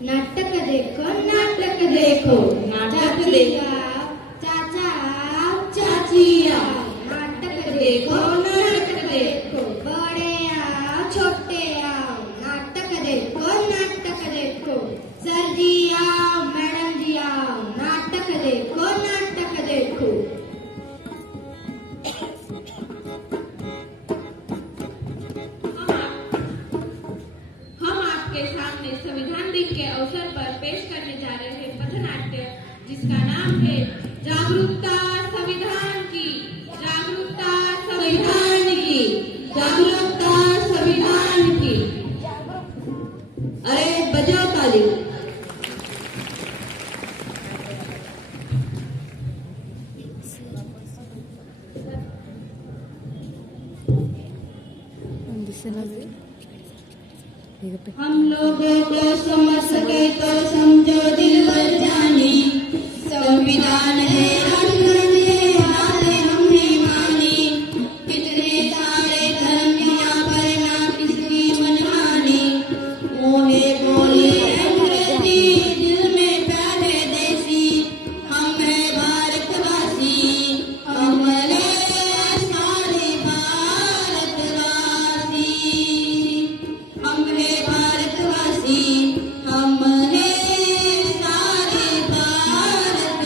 नाटक देखो, नाटक देखो, नाटक देखो, चाचा चाची आओ, नाटक देखो, नाटक देखो, बड़े आओ छोटे आओ, नाटक देखो, नाटक देखो, सर जी आओ मैडम जी आओ, नाटक देखो, नाटक देखो। हम आपके सामने संविधान दिन के अवसर पर पेश करने जा रहे हैं पथनाट्य, जिसका नाम है जागरूकता संविधान की, जागरूकता संविधान की, जागरूकता संविधान की। अरे बजाओ ताली। हम लोगों को समझ सके तो समझो दिल भर जानी, संविधान है हमने मानी, कितने सारे धर्म यहाँ पर ना किसकी मनमानी, मोहे बोले अंग्रेजी दिल में प्यार है देसी, हम है भारतवासी, हमारे सारे भारतवासी, हम है भारतवासी, हम है सारे भारतवासी।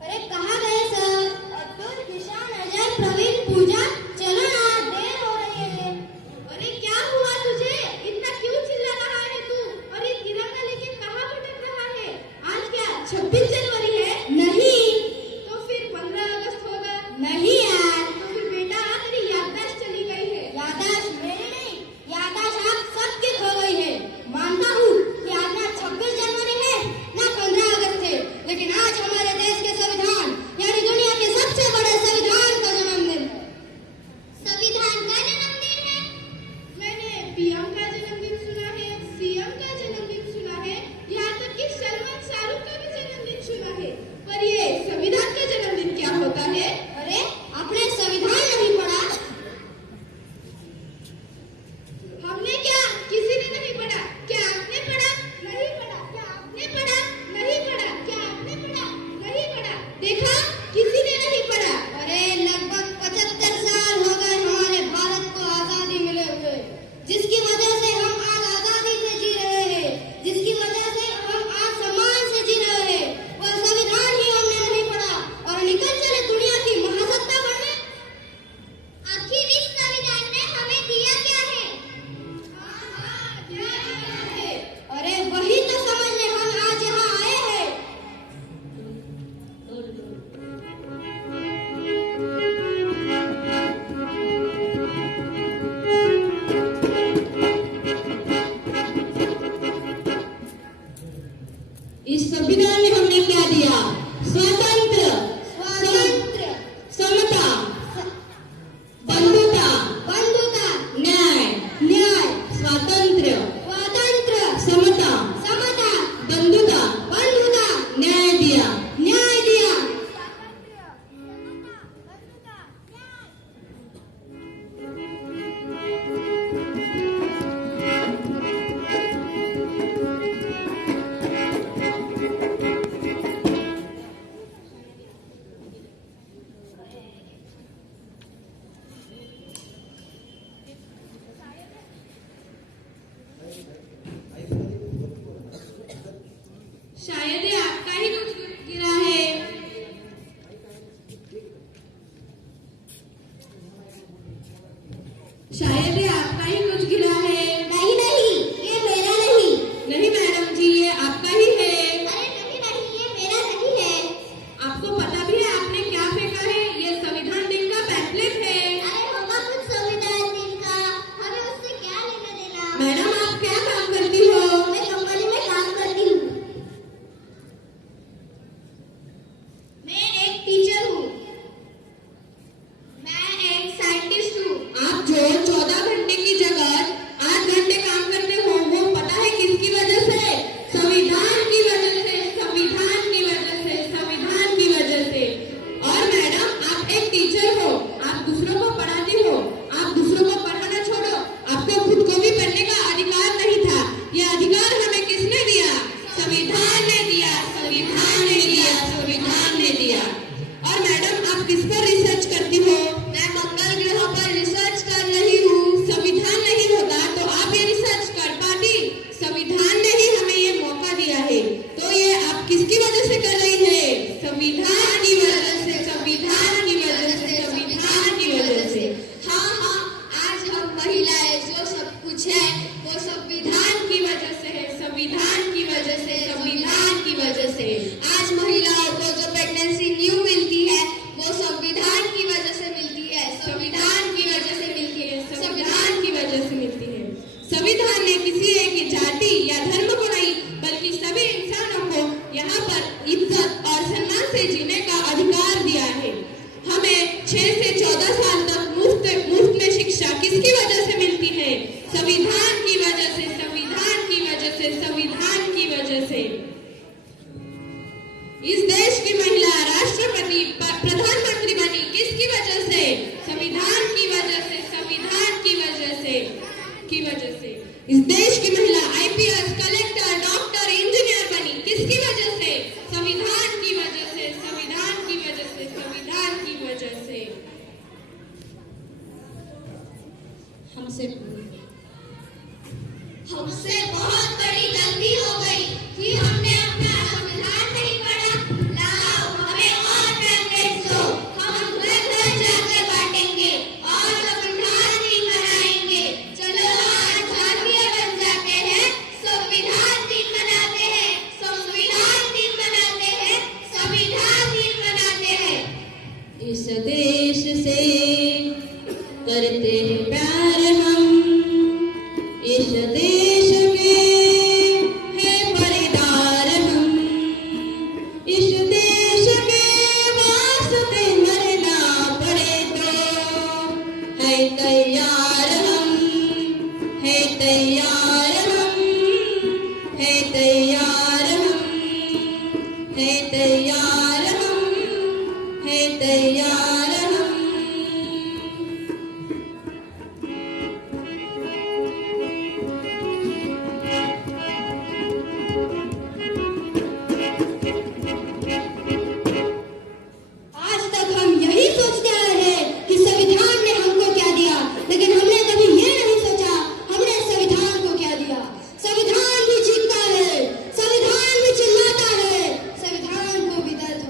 अरे कहाँ गए सर? अब्दुल, किशान, अजय, प्रवीण, पूजा, चलो ना, देर हो रही है। अरे क्या हुआ तुझे? इतना क्यों चिल्ला रहा है तू? और ये तिरंगा लेके कहाँ भटक रहा है? आज क्या 26 जनवरी है? नहीं, तो फिर 15 अगस्त होगा। नहीं यार, तो फिर बेटा तेरी याददाश्त चली गई है। याददाश्त मेरी नहीं, याददाश्त आप सबकी खो गई है। मानता हूँ कि आज ना 26 जनवरी है ना 15 अगस्त है, लेकिन आज हमारे देश के संविधान यानी दुनिया के सबसे बड़े संविधान का जन्मदिन है। संविधान का जन्मदिन है? मैंने पीएम का जन्मदिन सुना है, सीएम का जन्मदिन सुना है, यहाँ तक कि सलमान शाहरुख का भी जन्मदिन सुना है, पर ये संविधान का जन्मदिन क्या होता है? अरे आपने संविधान नहीं पढ़ा? हमने क्या? किसी ने नहीं पढ़ा। क्या आपने पढ़ा? नहीं पढ़ा। क्या आपने पढ़ा? नहीं पढ़ा। क्या आपने पढ़ा? नहीं पढ़ा। देखा, किसी ने नहीं पढ़ा। अरे लगभग 75 साल हो गए हमारे भारत को आजादी मिले हुए, जिसकी वजह से हम आज आजादी से जी रहे हैं, जिसकी वजह से हम आज सम्मान से जी रहे हैं, वह संविधान ही हमने नहीं पढ़ा और निकल चले दुनिया की महासत्ता बनने। आखिर इस संविधान ने हमें दिया क्या है? अरे वही तो समझने हम आज यहाँ आए हैं। इस संविधान में हमने क्या दिया? स्वतंत्र, स्वातंत्र्य, समता, बंधुता, बंधुता, न्याय, न्याय, स्वातंत्र्य, स्वातंत्र्य, समता, समता, बंधुता, बंधुता, न्याय दिया। न्याय दिया। शायद ये आपका ही कुछ गिरा है। शायद ये आपका ही कुछ गिरा है। नहीं नहीं, ये मेरा नहीं। नहीं मैडम जी, ये आपका ही है। अरे नहीं नहीं, ये मेरा नहीं है। आपको पता भी है आपने क्या फेंका है? ये संविधान दिन का पैम्फलेट है। अरे होगा कुछ संविधान दिन का, हमें उससे क्या लेना देना। मैडम आप क्या काम करती हो? मैं कंपनी में काम करती हूँ। संविधान ने दिया, संविधान ने दिया, संविधान ने दिया। और मैडम आप किस पर रिसर्च करती हो? मैं मंगल ग्रह पर रिसर्च कर रही हूँ। संविधान नहीं होता तो आप ये रिसर्च कर पाती? संविधान ने ही हमें ये मौका दिया है, तो ये आप किसकी वजह से कर रही है? संविधान की वजह से, संविधान की वजह से, संविधान की वजह से। हाँ हाँ, आज हम महिलाएं जो सब कुछ है वो संविधान की वजह से है, संविधान की वजह से, संविधान की वजह से। आज महिलाओं को जो प्रेगनेंसी न्यू मिलती है वो संविधान की वजह से मिलती है, संविधान की वजह से मिलती है, संविधान की वजह से मिलती है। संविधान ने किसी एक जाति या धर्म को नहीं बल्कि सभी इंसानों को यहाँ पर इज्जत और सम्मान से जीने का अधिकार दिया है। हमें 6 से 14 साल तक मुफ्त में शिक्षा किसकी वजह से मिलती है? संविधान की वजह से, संविधान की वजह से, संविधान की वजह से। इस देश की महिला राष्ट्रपति प्रधानमंत्री बनी किसकी वजह से? संविधान की वजह से, संविधान की वजह से, की वजह से। इस देश की महिला आईपीएस, कलेक्टर, डॉक्टर, इंजीनियर बनी किसकी वजह से? संविधान की वजह से, संविधान की वजह से, संविधान की वजह से। हमसे बहुत बड़ी गलती हो गई कि हमने अपना संविधान नहीं पढ़ा। लाओ हमें और पैम्फलेट्स दो, हम घर घर जाकर बांटेंगे और संविधान दिन मनाएंगे। चलो आज भारतीय बन जाते हैं, संविधान दिन मनाते हैं, संविधान दिन मनाते हैं, संविधान दिन मनाते हैं। इस देश से करते हैं प्यार हम, इस देश के हैं परिदार हम, इस देश के वास्ते मरना पड़े तो है तैयार हम, है तैयार हम, है तैयार हम, है तैयार हम, है तैयार हम। आज तक हम यही सोचते आए हैं कि संविधान ने हमको क्या दिया, लेकिन हमने कभी ये नहीं सोचा हमने संविधान को क्या दिया। संविधान भी चीखता है, संविधान भी चिल्लाता है, संविधान को भी दर्द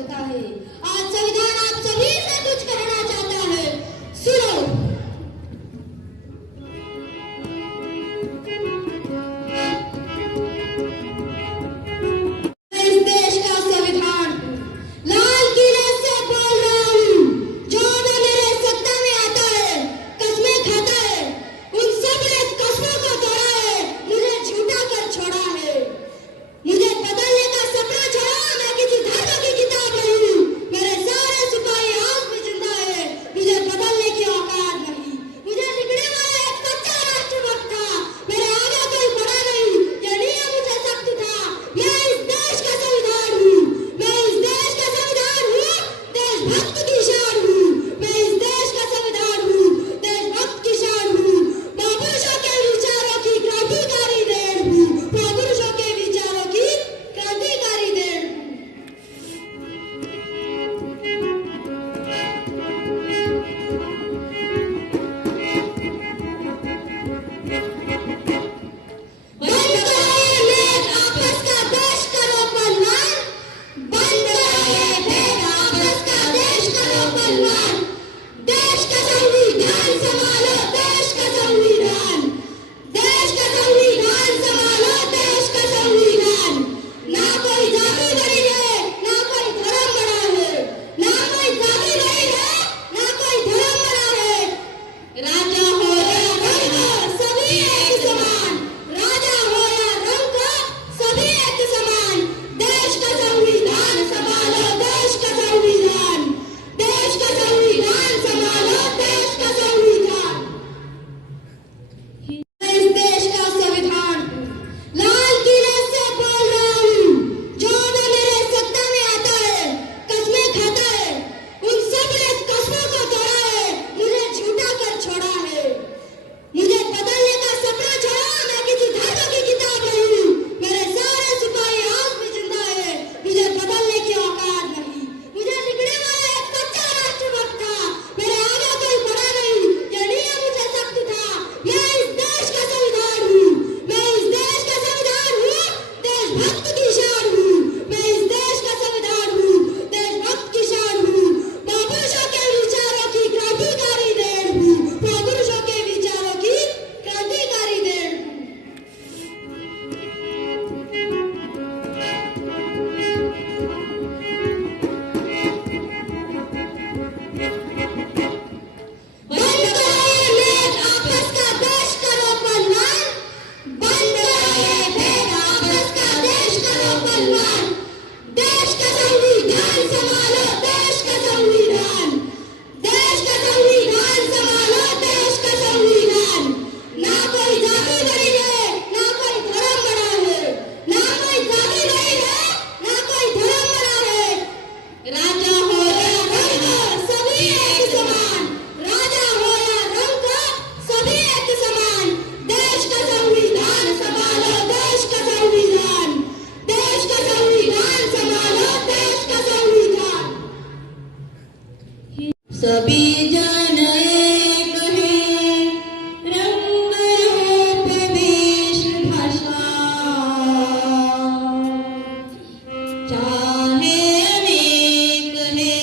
चाहे अनेक है,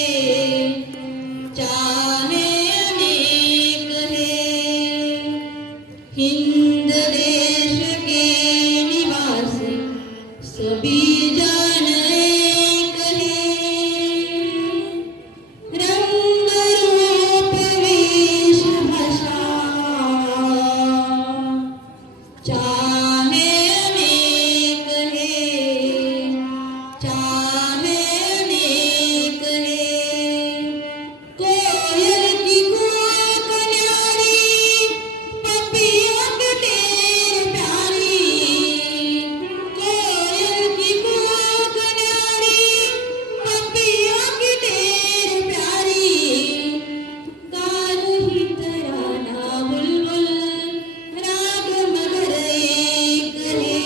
चाहे अनेक है, हिंद देश के निवासी सभी जन एक है। रंग रूप वेश भाषा चाहे अनेक है, चाहे अनेक है, कोयल की कूक न्यारी, पपियों की टेर प्यारी, कोयल की कूक न्यारी, पपियों की टेर प्यारी, गा रही तराना बुलबुल, राग मगर एक है,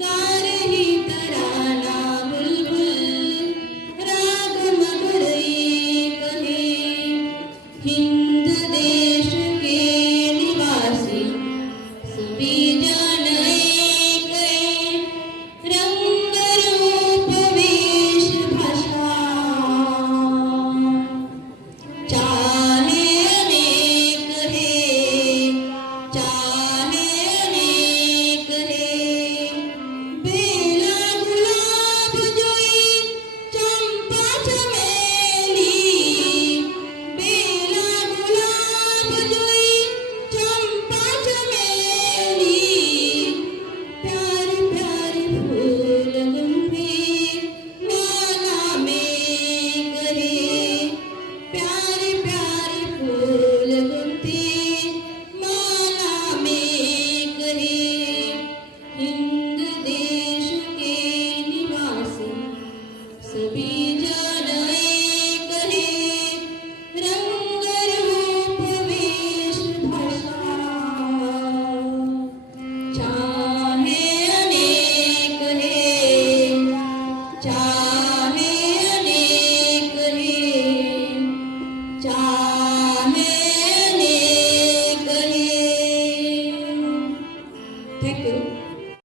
गा रही तराना बुलबुल, राग मगर एक है। हिंद देश के निवासी सभी जन एक है, रंग रूप वेश भाषा चाहे अनेक है, चाहे अनेक है, बेला गुलाब जोई चंपा चमेली, बेला गुलाब जोई चंपा चमेली, प्यारे प्यारे फूल गुंफे माला में करे, प्यारे प्यारे फूल गुंफे माला में करे। हिंद देश के निवासी सभी जन एक है, रंग रूप वेश भाषा चाहे अनेक है, चाहे अनेक है, चाहे